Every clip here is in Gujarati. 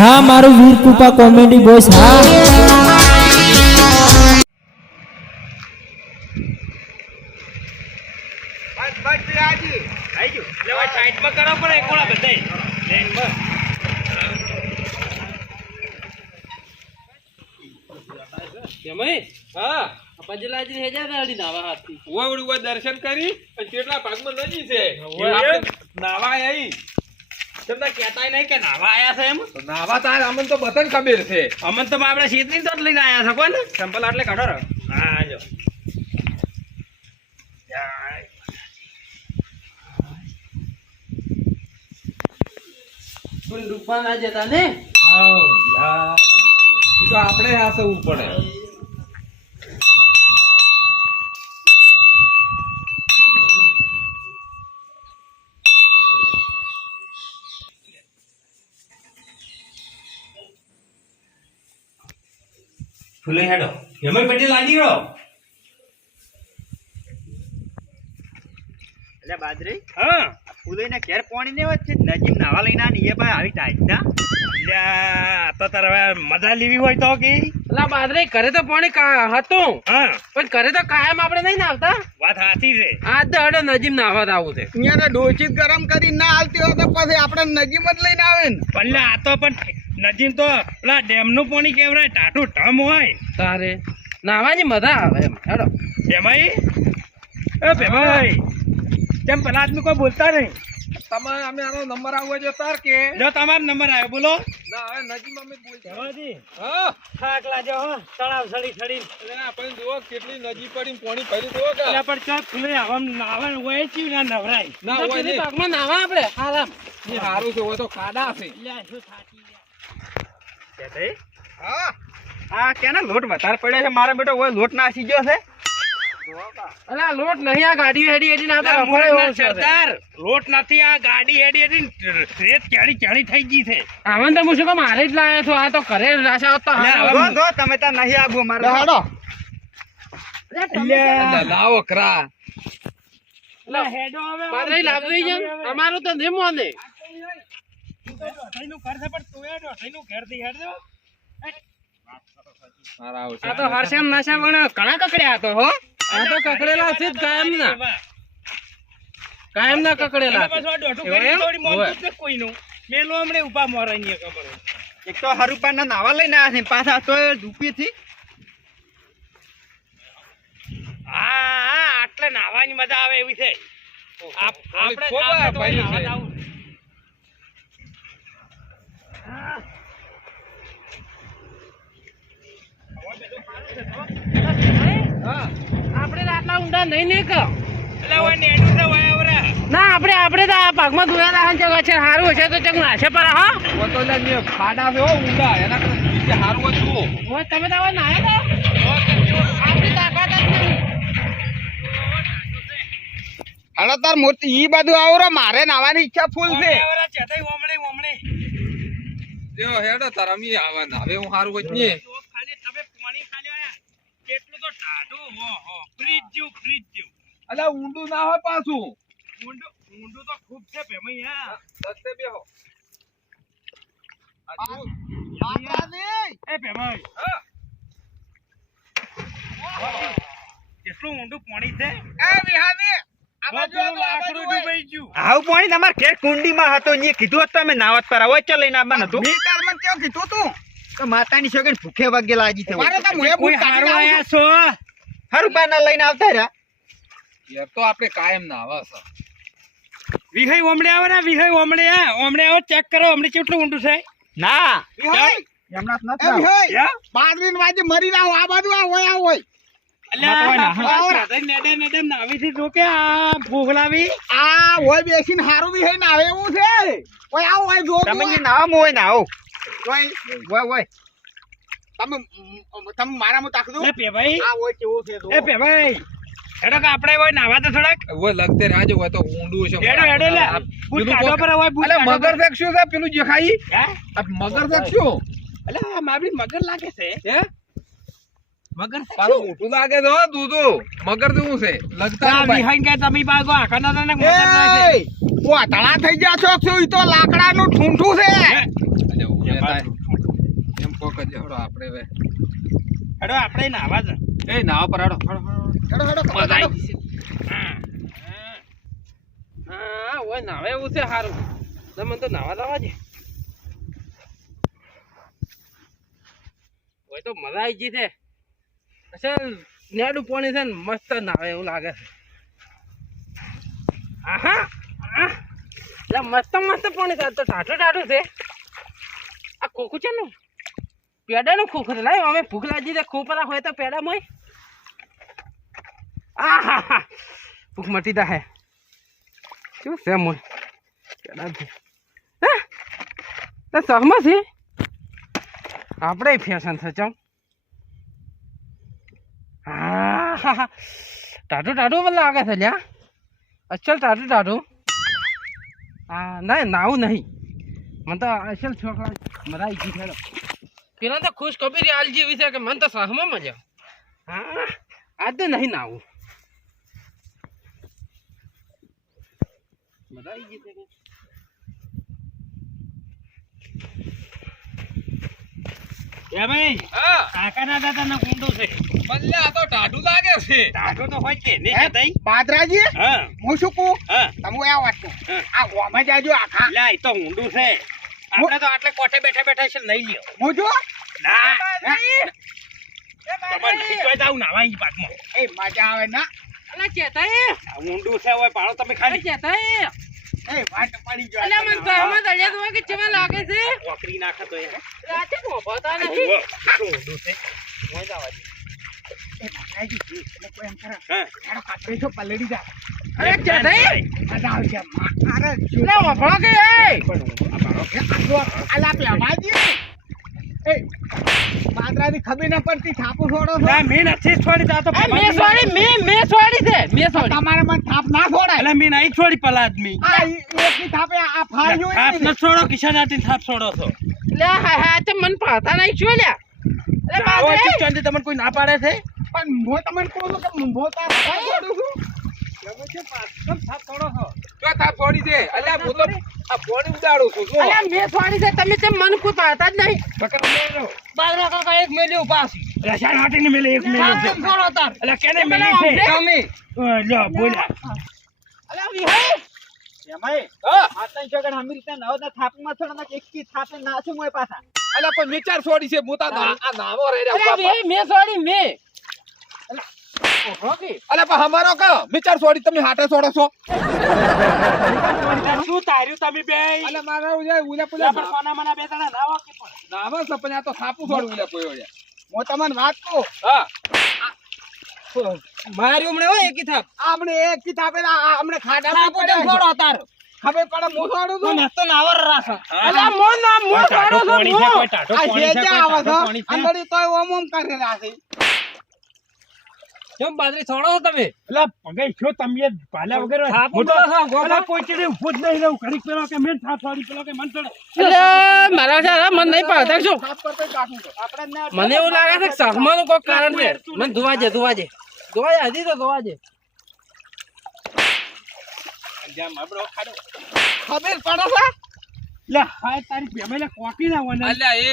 હા મારું વીર કૃપા કોમેડી બોયસ હા દર્શન કરી કેટલા ભાગમાં નજી છે નાવા આવી તમને કહેતાય નહીં કે નાવા આયા છે એમ નાવા તાર અમન તો બધાને ખબર છે અમન તો આપણે શીતની તો લઈને આયા છો કોને સેમ્પલ આટલે કાઢો રો હા જો પણ રૂપા ના જતા ને હાઉ યાર તો આપણે હાસવું પડે ફૂલે હેડો હેમય પેટી લાગી ગયો એટલે બાજરી હા ફૂલોઈને ઘેર પાણી ને વચ્ચે નજીમ નાવા લઈને આ નીએ ભાઈ આવી ટાઈટ ના લ્યા તો તારે હવે મજા લેવી હોય તો કે અલા બાદરે ઘરે તો પાણી હતું હા પણ ઘરે તો કાયમ આપણે નહીં નાવતા વાત સાચી છે આજ તો હડે નજીમ નાવા આવું છે અહીંયા ડોચી ગરમ કરી ના આવતી હોય તો પછી આપણે નજીમ જ લઈને આવે ને પણ આ તો પણ નજીમ તો પેલા ડેમ નું પાણી કેવરાય ટાટું ઢમ હોય તારે નાવાની મજા આવે એમ હેડો ભેમાઈ એ ભેમાઈ કેમ પેલા આદમી કોઈ બોલતા નહીં તમારે અમે આનો નંબર આવ્યો છે તાર કે જો તમારો નંબર આવ્યો બોલો ના હવે નજીમ અમે બોલતા હજી હા થાક લાજો હો તળાવ સડી સડી એટલે આપણે જોવો કેટલી નજીક પડી પાણી ભરી દો કે એટલે પણ ચોક ખુલે આમ નાવન હોય છે ના નવરાય ના હોય ને પાકમાં નાવા આપણે આરામ એ હારું છે હોય તો ખાડા છે લે શું થાકી ગયા કે હા આ કેના લોટ વધારે પડ્યો છે મારા બેટો હોય લોટ નાસી ગયો છે અલા લોટ નહીં આ ગાડી હેડી હેડી ના સરદાર લોટ નથી આ ગાડી હેડી હેડી રેત કેડી કેડી થઈ ગઈ છે આવન તો હું શું કહું મારે જ લાયા છો આ તો ઘરે રાશા હોત તો જો તમે ત્યાં નહીં આવો મારે હાડો લાવો કરા લે હેડો હવે મારે લાગવી છે અમારું તો નહીં મોને નું ઘર છે પણ તું હેડો નું ઘર થી હેડજો આ તો હરશમ નશા પણ ઘણા કકડ્યા હતો હો આ તો કકડેલા છે જ કાયમ ના કકડેલા કોઈનું મેલો હમણે ઉભા મોરાઈ ખબર એક તો હરુપા ના નાવા લઈને આવ્યા છે પાછા તો ડૂપી થી હા આટલે નાવાની મજા આવે એવી છે આપણે આપણે આટલા ઊંડા નહીં ને ક ના આપણે તો આ પાકમાં ધોયા જગા છે સારું હશે તો ચક નાશે પર હા ખાડા છે ઊંડા એના કરતા સારું હતું તમે તો હવે નાયા આપણી તાકાત જ નહીં હાલો તાર મોટી ઈ બાજુ આવો રે મારે નાવાની ઈચ્છા ફૂલ છે હેડો તાર અમી આવવાના હવે હું સારું હોય ને અલા ઊંડું ના હોય પાછું ઊંડું તો ખૂબ છે ભેમઈ હા સસ્તે બેહો એ ભેમઈ કેટલું ઊંડું પાણી છે આવું પાણી તમારે ઘેર કુંડીમાં હતો ને કીધું હતું તમે નાવત પર આવો ચાલ લઈને આવવાનું હતું મેં તાર મને કેવું કીધું તું તો માતાની છોકરી ભૂખે વાગે લાગી છે કોઈ હારું આયા છો હરુપા ના લઈને આવતા રહ્યા યાર તો આપણે કાયમ ના આવે છે વિહય ઓમડે આવે ને વિહય ઓમડે આવો ચેક કરો હમણે કેટલું ઊંડું છે ના બાદરીન વાજે મરી ના આ બાજુ આ હોય આ હોય બેસીને હારું બી હે ના આવે એવું છે ઓય આવો હોય જો તમે નામ હોય ના આવો ઓય તમે મારા મત આખો એ પેભાઈ આ હોય કેવું છે એ પેભાઈ હેડો કે આપણે હોય નાવા તો થોડાક ઓય લગતે રાજો હોય તો ઊંડું છે હેડો લે બૂટ કાઢો પર હોય બૂટ મગર દેખશું છે પેલું જે ખાઈ હે મગર દેખશું અલે આ મારી મગર લાગે છે હે મગર પાછું મોટું લાગે તો દૂધો મગર જેવું છે લગતા વિહાઈ કે તમે પાગો આખાના તને મગર લાગે ઓ તળા થઈ ગયા છો શું ઈ તો લાકડાનું ઠૂંઠું છે અલે કરજે હળો આપણે હવે હેડો આપણે નાવા જ એ નાવ પર હળો હેડો હેડો મજા આવી જશે. હા ઓય નાવે એવું છે સારું મને તો નાવા જવા છે ઓય તો મજા આવી ગઈ છે અસલ નેડું પાણી છે ને મસ્ત નાવે એવું લાગે છે આહા એટલે મસ્ત મસ્ત પાણી છે તો ટાટું ટાટું છે આ ખોખું છે ને પેડાનું ખોખું છે લાવ અમે ભૂખ લાગી છે ખોપરા હોય તો પેડામાં આહા ભૂખ મટી તા હે શું છે મોય પેડા છે હા સહમત છે આપણે ફેશન છે ચમ હા ટાટું ટાટું પણ લાગે છે લ્યા અચલ ટાટું ટાટું હા ના નાવું નહીં મને તો અસલ છોકરા મજા આવી ગઈ ખેડો પેલા તો ખુશ ખબરી હાલ જેવી છે કે મને તો સહમાં મજા હા આજ તો નહીં નાવું મજા આવી ગઈ છે એ ભાઈ હા કાકાના દાદાના કુંડું છે બલ્લે આ તો ટાઢું લાગે છે ટાટો તો હોય કે નહીં થઈ બાદરાજી હા હું શું કહું હા તમે આ વાત કહો. હા. આ ગોમાં જાજો આખા લે એ તો ઊંડું છે આપણે તો આટલે કોઠે બેઠા બેઠા છે લઈ લ્યો હું જો ના હે? તમારે નહીં જોઈ જાવ નાવા ઈ પાકમાં એ મજા આવે ના અલા ચેતાઈ આ ઊંડું છે ઓય પાડો તમે ખાલી ચેતાઈ એ વાત પડી ગયો અલા મન તો આમાં દળિયા તો કે ચેવા લાગે છે કોકરી નાખે તો યાર રાતે મોબતા નથી ઊંડું છે મોય જાવા દે એ બાદરાજી એટલે કોઈ એમ કરે હા એનો કાતરે છો પલડી જા અરે ચેતાઈ મજા આવે છે અરે જો લે વફળો કે એ આલા પેમાજી એ બાદરાની ખબર ન પડતી થાપુ છોડો છો ના મે નથી છોડી તા તો મે છોડી છે મે છોડી તમારે મને થાપ ના છોડાય એટલે મે નહીં છોડી પલા આદમી આ એકની થાપે આ ફાઈ જોઈ થાપ ન છોડો કિશનાટી થાપ છોડો છો લે હા હા તે મન પાતા નહીં છો લ્યા અરે બાબા ચંદી તમને કોઈ ના પાડે છે પણ હું તમને કહું છું કે હું તાર ફાઈ છોડું છું તમે કે પાછો થાપ છોડો છો તો થાપ છોડી છે અલ્યા હું તો આ પોણી ઉડાડું છું જો અરે મે છોડી છે તમે તે મન કોઈ પાતા જ નહીં પકડ લેનો બાદરા કાકા એક મેલ્યો પાછી રશાન હાટીને મેલે એક મેલ્યો છે છોડો તાર એટલે કેને મેલી છે તમે લ્યો બોલ્યા અરે વિહે એમાય હા આતન જગન હમી રીતે નવના થાપમાં થોડા એક કી થાપે નાચું મોય પાછા અલ્યા પણ વિચાર છોડી છે મોતા આ નાવો રે અરે વિહે મે છોડી મે ઓહો કે અલ્યા પણ હમારો કો વિચાર છોડી તમે હાટે છોડો છો શું તાર્યું તમે બે અલ્યા મારા ઉજા ઉલા પણ પુલા સોના મના બે તણા નાવા કે પણ નાવા છે પણ આ તો થાપુ છોડું ઉલા પોયો રે હું તમને વાત કહું હા મારી ઉમણે હોય એકી થાપ આપણે એક કી થાપે આપણે ખાડા થાપો તો છોડો તાર ખબર પડે હું છોડું છું નસ્તો નાવર રાખ અલા મો ના મો છોડો છો મો આ જે આવે છે અંદરી તોય ઓમ ઓમ કરી રાખે કેમ બાદરી છોડો છો તમે એટલે પગે છો તમે પાલ્યા વગર થાપ હું તો ઉડો છો, ગોપા. અલા કોઈ ચીડે ઉભો જ નહીં રહું ઘડીક પેલો કે મેં થાપ છોડી પેલો કે મન છોડે એટલે મારા સારા મન નહીં પાડતા શું થાપ કરતો કાઢું છું આપણે મને એવું લાગે છે કે સહમાનું કોઈ કારણ છે મને ધોવા દે હજી તો ધોવા દે જામ આપણો ખાડો ખબર પડે છે લે હાય તારી પેમેલે કોકી ના વને અલ્યા એ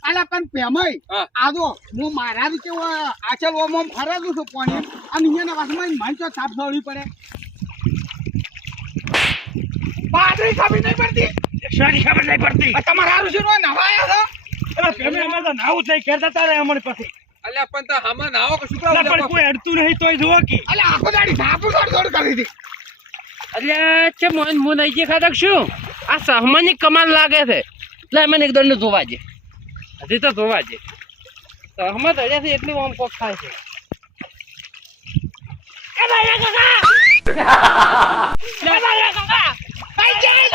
આલા પણ પેમય હા. આજો હું મારા રીતે આચલ ઓમ ઓમ ફરેલું છું પાણી અને અહીંયાના વાસમાં મન તો થાપ છોડવી પડે બાદરી ખબર નહીં પડતી શાની ખબર નહીં પડતી આ તમારા હારું શું નો નવાયા છો અલા પેમે અમે તો નાવું થઈ કરતા તારે અમણ પછી અલ્યા પણ તો હમા નાવો કે શું અલા પણ કરો કોઈ અડતું નહીં તોય જોવો કે અલે આખો દાડી થાપુ છોડ છોડ કરી હતી એટલે છે મોન મુ નહીં જે ખાતક શું આ સહમાની કમાલ લાગે છે લે મને એક દંડ ધોવા દે હજી તો ધોવા દે સહમત હજારથી એટલું આમ કોક થાય છે એ ભાઈ કાકા એ ભાઈ કાકા આઈ જાય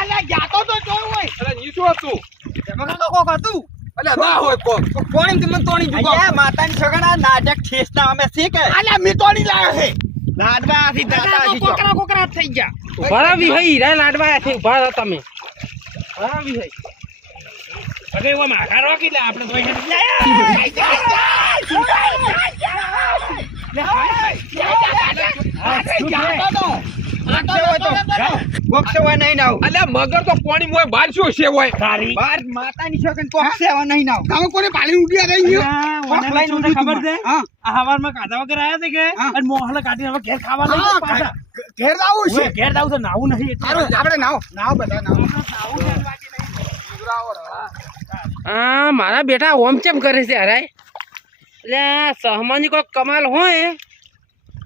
અલે જાતો તો જોયું હોય અલ્યા ની શું હતું એમાં તો કોક હતું અલ્યા ના હોય કોક કોણી તમને તોણી જુગો માતાની છગડા નાટક ઠેસતા અમે શીખે અલે મીતોણી લાયો છે લાડવા આથી દાતા કોકરા કોકરા થઈ ગયા ઉભા વિહઈ રે લાડવા છે ઉભા રહો તમે ઉભા વિહઈ હવે એવા માખા રોકી લે આપણે તોય બક્ષે હોય નહીં નાવ અલ્યા મગર તો પાણી મોય બહાર શું છે હોય તારી બાર માતાની છોકન પક્ષે હોય નહીં નાવ તમે કોને પાણી ઉડ્યા રહી ગયો ખબર છે હા આ હવારમાં કાઢા વગર આયા છે કે અને મોહલા કાઢીને હવે ઘેર ખાવા લઈ ગયા પાછા ઘેર આવું છે ઓય, ઘેર દાવ તો નાવું નહીં એટલે. સારું આપણે નાવ બધા નાવ હા મારા બેટા ઓમ ચેમ કરે છે હરાય એટલે સહમાની કોઈ કમાલ હોય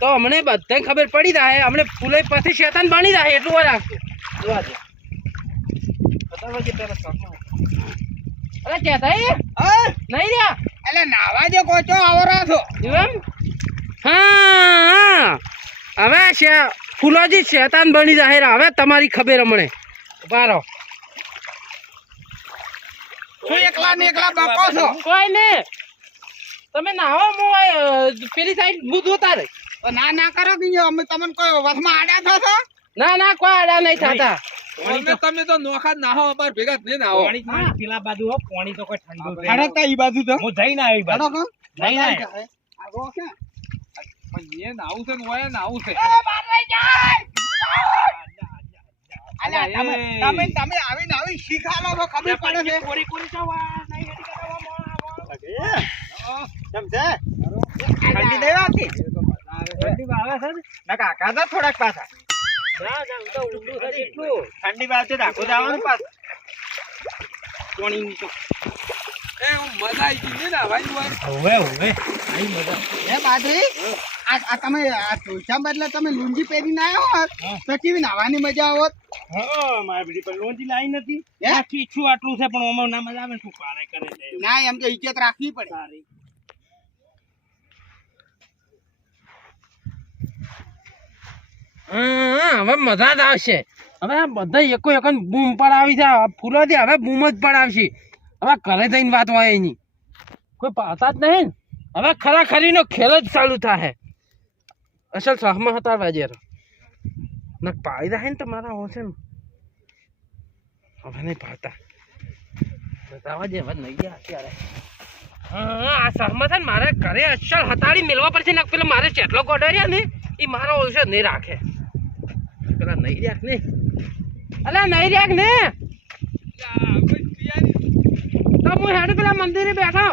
તો અમને બધાને ખબર પડી જાય અમને ફૂલે પછી શેતાન બની જાય એટલું વાર રાખજો જોવા દે બતાવવા જે પેલા સહમા અરે ચેતાઈ હા નહીં રહ્યા એટલે નાવા દે કોચો આવરા છો એમ હા હવે ફૂલોજી શેતાન બની જાય હવે તમારી ખબર હમણે ઉભા રહો શું એકલા ને એકલા બાપો છો કોઈ ને તમે નાહો હું પેલી સાઈડ ભૂત ઉતારે તો ના કરો કે અમે તમને કોઈ વસમાં આડ્યા થો છો ના ના કોઈ આડા નહીં થતા તમે તો નોખા જ નાહો અમાર ભેગા જ નહીં નાહો પાણી તો પેલા બાજુ હો, પાણી તો કોઈ ઠંડુ છે. હડકતા ઈ બાજુ તો હું જઈને આવ્યો ઈ બાજુ. હડો કો નહીં આવ્યો. આગો છે પણ એ નાવું છે ને ઓય નાવું છે અલ્યા તમે આવીને આવી શીખાલો તો ખબર પડે છે કોરી કોરી તો વા નહીં હેડી કરવા કેમ છે ઠંડી નહીં આવતી ઠંડી આવે છે ને? ના કાકા તો થોડાક પાછા ના ના હું તો ઊંડું છે એટલું. ઠંડી બાજુ રાખો જવાનું પાછું પાણી તો એ મજા આવી ગઈ ને નાવાની હોય હવે આઈ મજા. હે બાજરી આ તમે આ ચોચા બદલે તમે લુંગી પહેરીને આવ્યો હોત તો કેવી નાવાની મજા આવત હા મારી બીજી પર લોંજી લાઈ નથી. હે? આખી ઈચ્છું આટલું છે પણ ઓમાં ના મજા આવે ને શું પાડે કરે છે. ના એમ તો ઇજ્જત રાખવી પડે સારી. હા હવે મજા જ આવશે હવે આ બધા એકો એક બૂમ પડાવી છે ફૂલોથી હવે બૂમ જ પડાવશે હવે ઘરે જઈને વાત હોય એની કોઈ પાતા જ નહીં ને હવે ખરાખરીનો ખેલ જ ચાલુ થાય અસલ સહમાં હતા વાજેરો ના પાડી જાય ને તો મારા હોશે ને હવે નહીં પાડતા બતાવવા જેવા નહીં ગયા અત્યારે હા આ સહમત છે ને મારે ઘરે અસલ હતાડી મેળવા પડશે ને પેલો મારે ચેટલો ગોડો રહ્યા ને એ મારો ઓછો નહીં રાખે પેલા નહીં રાખ ને અલા નહીં રાખ ને તો હું હેડ પેલા મંદિરે બેઠો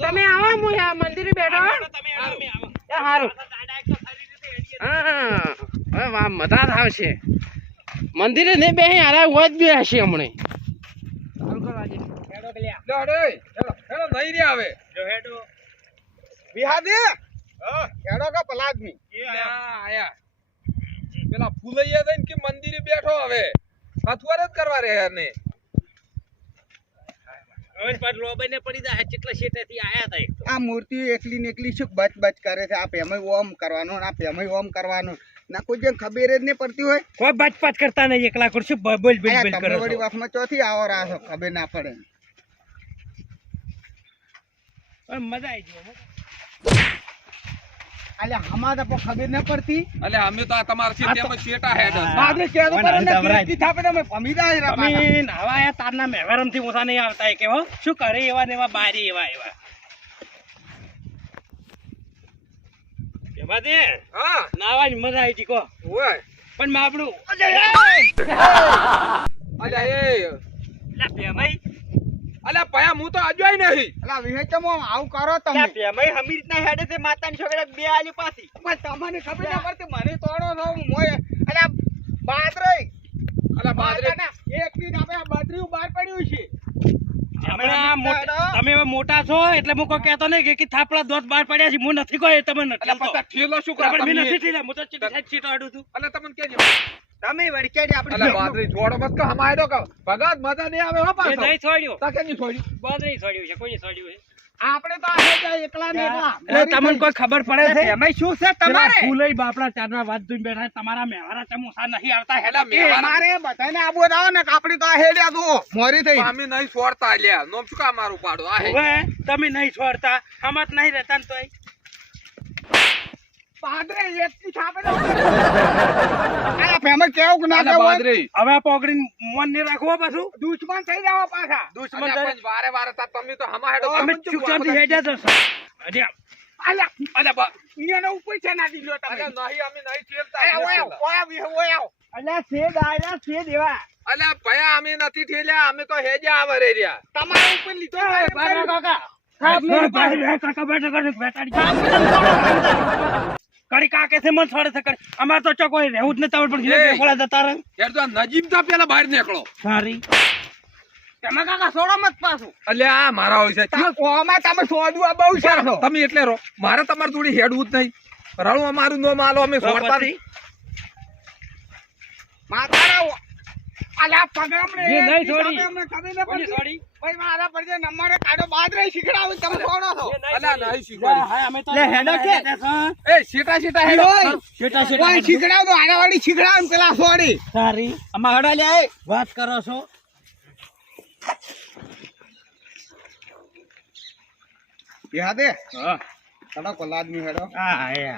તમે આવો હું મંદિરે બેઠો તમે આવો, મેં આવો. એ સારું દાદા એક તો સારી રીતે હેડીએ. હા હવે વાહ મજા જ આવશે મંદિરે નહીં બે હારા હોય જ બે હશે હમણે હેડો કે લ્યા. હેડો નહીં રે આવે જો હેડો. વિહાદી હેડો કે પલાદમી એ આયા. આયા પેલા ફૂલૈયા થઈને કે મંદિરે બેઠો હવે અથવારે જ કરવા રે ને હવે પાછ લોબાઈને પડી જાય કેટલા શેટેથી આયા હતા એક તો. આ મૂર્તિ એકલી ને એકલી શું બચ બચ કરે છે આ પેમય ઓમ કરવાનું આ પેમય ઓમ કરવાનું ના કોઈ જેમ ખબર જ નહીં પડતી હોય કોઈ બાજપાત કરતા નહીં એકલા કરશું બોલ બોલ બોલ અલ્યા, કરો તમે વળી છો. વાસમાં ચોથી આવો રાસો ખબર ના પડે પણ મજા આવી ગયો. અલ્યા હમારે તો ખબર ના પડતી એટલે અમે તો આ તમારા સિસ્ટમ શેટા હેડ બાદરે કેદો મને કરે ને દવરાય. કીર્તિ થાપે તમે ભમીદા રે પાછા. તમે નાવા આયા તારના મેવારમથી ઓછા નહીં આવતા એ કેવો શું કરે એવા ને એવા બારી એવા એવા એમાં દે હા નાવાની મજા આવી હતી કહો ઓય પણ માપડું અલ્યા એ ભાઈ અલ્યા પયા હું તો અજવાય નહીં અલા વિહેચમો આવું કરો તમે ભાઈ હમી રીતના હેડે છે માતાની છોકરા બે આલી પાછી પણ તમને ખબર ના પડતી મને તોડો છો મોય અલ્યા બાદરે અલ્યા બાદરે એક થી આપણે બાદરી બહાર પડ્યું છે તમે હવે મોટા છો એટલે હું કોઈ કહેતો નહીં કે થાપડા દોત બહાર પડ્યા છે હું નથી કોઈ તમે નથી અલ્યા પતા ઠેલો શું કરે મેં તમે નથી થયેલા હું તો સીટ આડું છું અલ્યા તમને કેજો તમે વળકેડી અલ્યા આપણે બાદરી છોડો મત કે હમાયડો કે ભગત મજા નહીં આવે હો એ પાછો નહીં છોડ્યો તા કે નહીં છોડ્યું બંધ નહીં છોડ્યું છે કોઈ છોડ્યું છે આપણે તો આ જાય એકલા ને એકલા એટલે તમને કોઈ ખબર પડે છે એમાં શું છે તમારે ફૂલઈ બાપડા ચારના વાત જોઈને બેઠા છે. તમારા મેવારા ચમોસા નહીં આવતા અલ્યા એ મેવાના મારે બધાને આબો દાવ ને કાપડી તો આ હેડ્યા તો મોરી થઈ અમે નહીં છોડતા અલ્યા નોમ શું કા મારું પાડો આ હે હવે તમે નહીં છોડતા હમત નહીં રહેતા ને તોય પાદરે એક થી છાપે દો આ ફેમસ કેવું ના અલ્યા કેવું બાદરી હવે આ પોગડીને મન નહીં રાખવો પાછું દુશ્મન થઈ જાવ પાછા દુશ્મન અલ્યા તારે- પણ વારે વારે તા તમે તો હમાયડો તમે ચૂપચાપથી હેડ્યા જશો હજી એનો ઉપર છે નાખી લ્યો તમે નહીં અમે નહીં ઠેલતા ઓય અલ્યા શેડ આયા શેડ એવા અલ્યા ભયા અમે નથી ઠેલ્યા અમે તો હેજા આવે રે રહ્યા તમારા ઉપર લીધો કાકા કડી કાકે છે મન છોડે છે કડી અમાર તો ચોકો રહેવું જ ન તાવડ પણ જીલે કોળા જતા રહે યાર તો નજીમ તા પેલા બહાર નીકળો સારી તમે કાકા છોડો મત પાછું અલ્યા આ મારા હોય છે ઓમાં તમે છોડવું આ બહુ સારો તમે એટલે રહો મારે તમારી જોડી હેડવું જ નહીં રણું અમારું નો માલો અમે છોડતા નહીં માતારા અલ્યા પગમને એ નહીં છોડી. અમને ખબર ન પડી ભાઈ મારા પર જે નંબર કાઢો બાદ રહી શીખડાવું તમે છોડો છો અલ્યા નહીં શીખવાડી હા અમે તો લે હેડો કે? એ સીટા સીટા હેડો શેટા કોઈ શીખડાવ તો આડાવાડી શીખડાવ ને પેલા છોડી સારી આમાં હડા લે વાત કરો છો યાદે હા કડો કોલા આદમી હેડો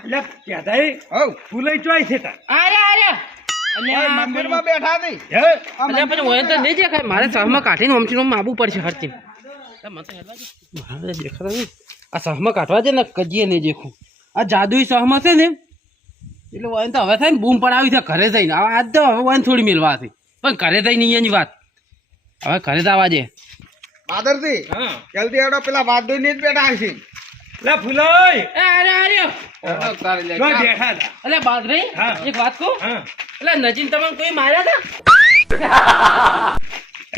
લે ક્યાં હવ ફૂલઈ ચોય છે તા ઓય મંદિરમાં બેઠા હતી હે અલ્યા પણ ઓય તો નહીં દેખાય મારે સહમાં કાઢીને ઓમથી માબુ પડશે હરતી મારે દેખાતા નહીં આ સહમાં કાઢવા છે ને કજીએ નહીં દેખું આ જાદુઈ સહમાં છે ને એટલે ઓય તો હવે થાય ને બૂમ પડાવી છે ઘરે જઈને હવે આજ તો હવે ઓય થોડી મેળવા હતી પણ ઘરે જઈને અહીંયાની વાત હવે ઘરે જ આવવા દે બાદરજી હા જલ્દી હેડો પેલા વાદળી ને જ બેઠા છે લે ફૂલઈ અરે અરે તારે લે જોઈ બેઠા હતા અલે બાદરી હા. એક વાત કહું હા એટલે નજીન તમે કોઈ માર્યા હતા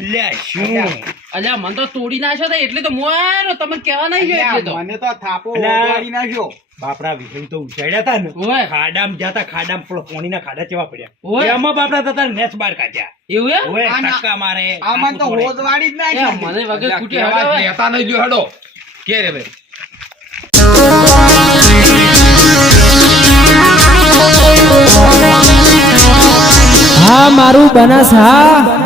લે શું અલ્યા મને તો તોડી નાખ્યો હતા એટલે તો મોરો તમને કહેવા નહીં જોઈએ એટલે તો મને તો થાપો અલ્યા. ઓગળી નાખ્યો બાપડા વિજય તો ઉછાડ્યા હતા ને ઓય. ખાડામાં જતા ખાડામાં પેલો પોણીના ખાડા ચેવા ઓય. પડ્યા એમાં બાપડા થતા નેસ બાર કાઢ્યા એવું એમ ઓય આ ના- ટક્કા મારે આમાં તો આખું તોડે. હોજવાડી જ એ નાખી મને વગર અલ્યા, ખૂટી કહેવાય હળવે. નેતા નહીં જો હેડો કે રે ભાઈ હા મારું બનાસ હા